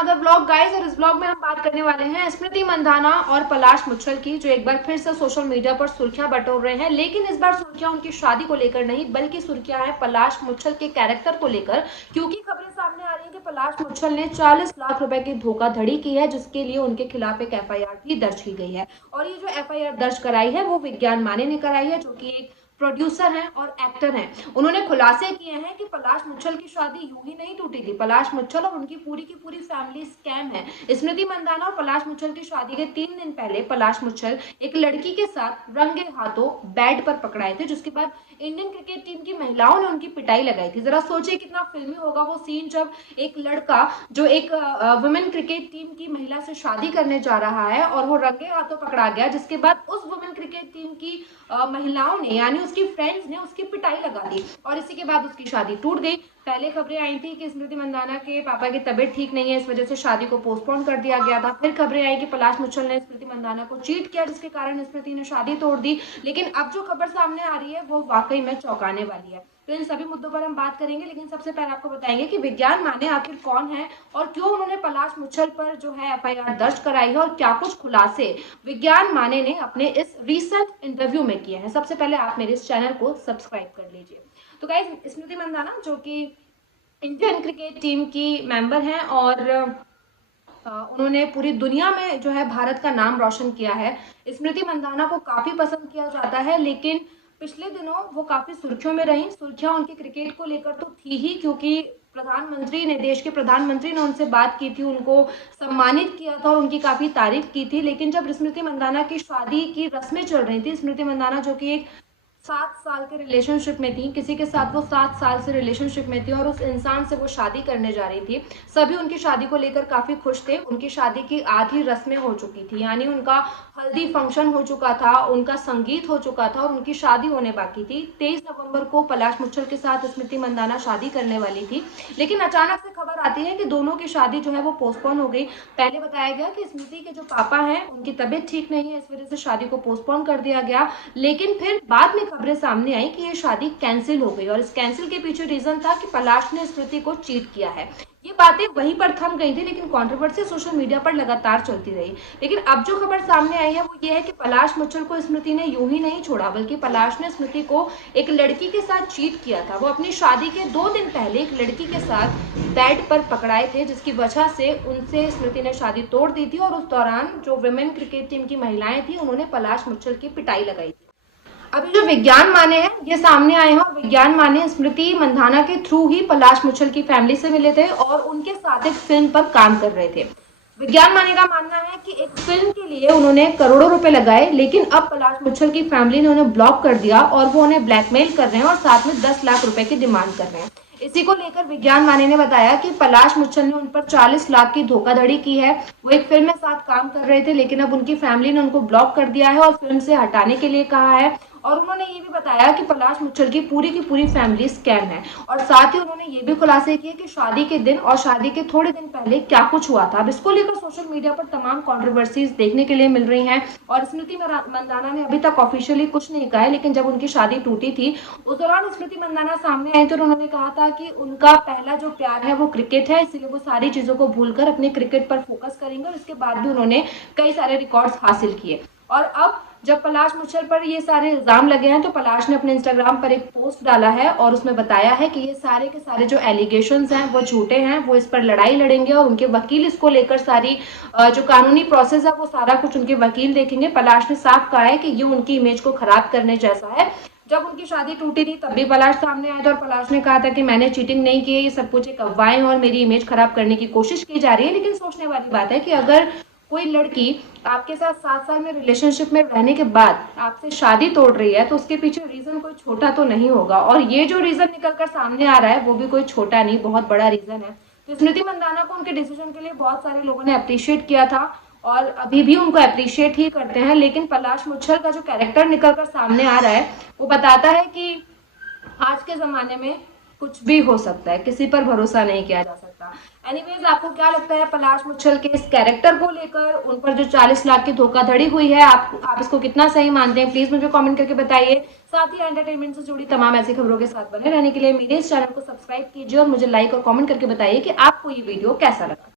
Another blog guys. और इस blog में हम बात करने वाले हैं स्मृति मंदाना और पलाश मुच्छल की, जो एक बार फिर से सोशल मीडिया पर सुर्खियां बटोर रहे हैं। लेकिन इस बार सुर्खियां उनकी शादी को लेकर नहीं, बल्कि सुर्खियां हैं पलाश मुच्छल के कैरेक्टर को लेकर, क्योंकि खबरें सामने आ रही है कि पलाश मुच्छल ने 40 लाख रुपए की धोखाधड़ी की है, जिसके लिए उनके खिलाफ एक एफआईआर भी दर्ज की गई है। और ये जो एफआईआर दर्ज कराई है वो विज्ञान माने ने कराई है, जो कि एक प्रोड्यूसर हैं और एक्टर हैं। उन्होंने खुलासे किए हैं कि पलाश मुच्छल की शादी यूं ही नहीं टूटी थी। पलाश मुच्छल और उनकी पूरी की पूरी फैमिली स्कैम है। स्मृति मंदाना और पलाश मुच्छल की शादी के 3 दिन पहले पलाश मुच्छल एक लड़की के साथ रंगे हाथों बेड पर पकड़ाए थे, जिसके बाद इंडियन क्रिकेट टीम की महिलाओं ने उनकी पिटाई लगाई थी। जरा सोचिए कितना फिल्मी होगा वो सीन, जब एक लड़का जो एक वुमेन क्रिकेट टीम की महिला से शादी करने जा रहा है और वो रंगे हाथों पकड़ा गया, जिसके बाद उस वुमेन क्रिकेट टीम की महिलाओं ने यानी उसकी फ्रेंड्स ने उसकी पिटाई लगा दी और इसी के बाद उसकी शादी टूट गई। पहले खबरें आई थी कि स्मृति मंदाना के पापा की तबीयत ठीक नहीं है, इस वजह से शादी को पोस्टपोन कर दिया गया था। फिर खबरें आई कि पलाश मुच्छल ने स्मृति मंदाना को चीट किया, जिसके कारण स्मृति ने शादी तोड़ दी। लेकिन अब जो खबर सामने आ रही है वो वाकई में चौंकाने वाली है। तो इन सभी मुद्दों पर हम बात करेंगे, लेकिन सबसे पहले आपको बताएंगे कि विज्ञान माने आखिर कौन है और क्यों उन्होंने पलाश मुच्छल पर जो है एफआईआर दर्ज कराई है, और क्या कुछ खुलासे विज्ञान माने ने अपने इस रीसेंट इंटरव्यू में किए हैं। सबसे पहले आप मेरे इस चैनल को सब्सक्राइब कर लीजिए। तो गाइस, स्मृति मंदाना जो कि इंडियन क्रिकेट टीम की मेंबर हैं और उन्होंने पूरी दुनिया में जो है भारत का नाम रोशन किया है। स्मृति मंदाना को काफ़ी पसंद किया जाता है, लेकिन पिछले दिनों वो काफ़ी सुर्खियों में रही। सुर्खियां उनके क्रिकेट को लेकर तो थी ही, क्योंकि प्रधानमंत्री ने, देश के प्रधानमंत्री ने उनसे बात की थी, उनको सम्मानित किया था और उनकी काफ़ी तारीफ की थी। लेकिन जब स्मृति मंदाना की शादी की रस्में चल रही थी, स्मृति मंदाना जो कि एक 7 साल के रिलेशनशिप में थी, किसी के साथ वो 7 साल से रिलेशनशिप में थी और उस इंसान से वो शादी करने जा रही थी। सभी उनकी शादी को लेकर काफ़ी खुश थे। उनकी शादी की आधी रस्में हो चुकी थी, यानी उनका हल्दी फंक्शन हो चुका था, उनका संगीत हो चुका था और उनकी शादी होने बाकी थी। 23 नवंबर को पलाश मुच्छल के साथ स्मृति मंदाना शादी करने वाली थी, लेकिन अचानक से खबर आती है कि दोनों की शादी जो है वो पोस्टपोन हो गई। पहले बताया गया कि स्मृति के जो पापा हैं उनकी तबीयत ठीक नहीं है, इस वजह से शादी को पोस्टपोन कर दिया गया। लेकिन फिर बाद में खबरें सामने आई कि ये शादी कैंसिल हो गई और इस कैंसिल के पीछे रीजन था कि पलाश ने स्मृति को चीट किया है। ये बातें वहीं पर थम गई थी, लेकिन कंट्रोवर्सी सोशल मीडिया पर लगातार चलती रही। लेकिन अब जो खबर सामने आई है वो ये है कि पलाश मुच्छल को स्मृति ने यूं ही नहीं छोड़ा, बल्कि पलाश ने स्मृति को एक लड़की के साथ चीट किया था। वो अपनी शादी के 2 दिन पहले एक लड़की के साथ बेड पर पकड़ाए थे, जिसकी वजह से उनसे स्मृति ने शादी तोड़ दी थी और उस दौरान जो विमेन क्रिकेट टीम की महिलाएं थी उन्होंने पलाश मुच्छल की पिटाई लगाई थी। अभी जो विज्ञान माने हैं ये सामने आए हैं और विज्ञान माने स्मृति मंदाना के थ्रू ही पलाश मुच्छल की फैमिली से मिले थे और उनके साथ एक फिल्म पर काम कर रहे थे। विज्ञान माने का मानना है कि एक फिल्म के लिए उन्होंने करोड़ों रुपए लगाए, लेकिन अब पलाश मुच्छल की फैमिली ने उन्हें ब्लॉक कर दिया और वो उन्हें ब्लैकमेल कर रहे हैं और साथ में 10 लाख रुपए की डिमांड कर रहे हैं। इसी को लेकर विज्ञान माने ने बताया कि पलाश मुच्छल ने उन पर 40 लाख की धोखाधड़ी की है। वो एक फिल्म में साथ काम कर रहे थे, लेकिन अब उनकी फैमिली ने उनको ब्लॉक कर दिया है और फिल्म से हटाने के लिए कहा है। और उन्होंने ये भी बताया कि पलाश मुच्छल की पूरी फैमिली स्कैम है और साथ ही उन्होंने ये भी खुलासे किए कि शादी के दिन और शादी के थोड़े दिन पहले क्या कुछ हुआ था। अब इसको लेकर सोशल मीडिया पर तमाम कंट्रोवर्सीज देखने के लिए मिल रही हैं और स्मृति मंदाना ने अभी तक ऑफिशियली कुछ नहीं कहा है, लेकिन जब उनकी शादी टूटी थी उस दौरान स्मृति मंदाना सामने आई तो उन्होंने कहा था कि उनका पहला जो प्यार है वो क्रिकेट है, इसलिए वो सारी चीजों को भूलकर अपने क्रिकेट पर फोकस करेंगे और इसके बाद भी उन्होंने कई सारे रिकॉर्ड्स हासिल किए। और अब जब पलाश मुच्छल पर ये सारे इल्जाम लगे हैं तो पलाश ने अपने इंस्टाग्राम पर एक पोस्ट डाला है और उसमें बताया है कि ये सारे के सारे जो एलिगेशंस हैं वो झूठे हैं, वो इस पर लड़ाई लड़ेंगे और उनके वकील इसको लेकर सारी जो कानूनी प्रोसेस है वो सारा कुछ उनके वकील देखेंगे। पलाश ने साफ कहा है कि ये उनकी इमेज को खराब करने जैसा है। जब उनकी शादी टूटी थी तब भी पलाश सामने आया था और पलाश ने कहा था कि मैंने चीटिंग नहीं की है, ये सब कुछ एक अफवाहें और मेरी इमेज खराब करने की कोशिश की जा रही है। लेकिन सोचने वाली बात है कि अगर कोई लड़की आपके साथ 7 साल में रिलेशनशिप में रहने के बाद आपसे शादी तोड़ रही है तो उसके पीछे रीजन कोई छोटा तो नहीं होगा, और ये जो रीजन निकल कर सामने आ रहा है वो भी कोई छोटा नहीं, बहुत बड़ा रीजन है। तो स्मृति मंदाना को उनके डिसीजन के लिए बहुत सारे लोगों ने अप्रिशिएट किया था और अभी भी उनको अप्रिशिएट ही करते हैं। लेकिन पलाश मुच्छल का जो कैरेक्टर निकल कर सामने आ रहा है वो बताता है कि आज के जमाने में कुछ भी हो सकता है, किसी पर भरोसा नहीं किया जा सकता। एनीवेज, आपको क्या लगता है पलाश मुच्छल के इस कैरेक्टर को लेकर, उन पर जो 40 लाख की धोखाधड़ी हुई है, आप इसको कितना सही मानते हैं? प्लीज मुझे कमेंट करके बताइए। साथ ही एंटरटेनमेंट से जुड़ी तमाम ऐसी खबरों के साथ बने रहने के लिए मेरे इस चैनल को सब्सक्राइब कीजिए और मुझे लाइक और कमेंट करके बताइए कि आपको ये वीडियो कैसा लगा।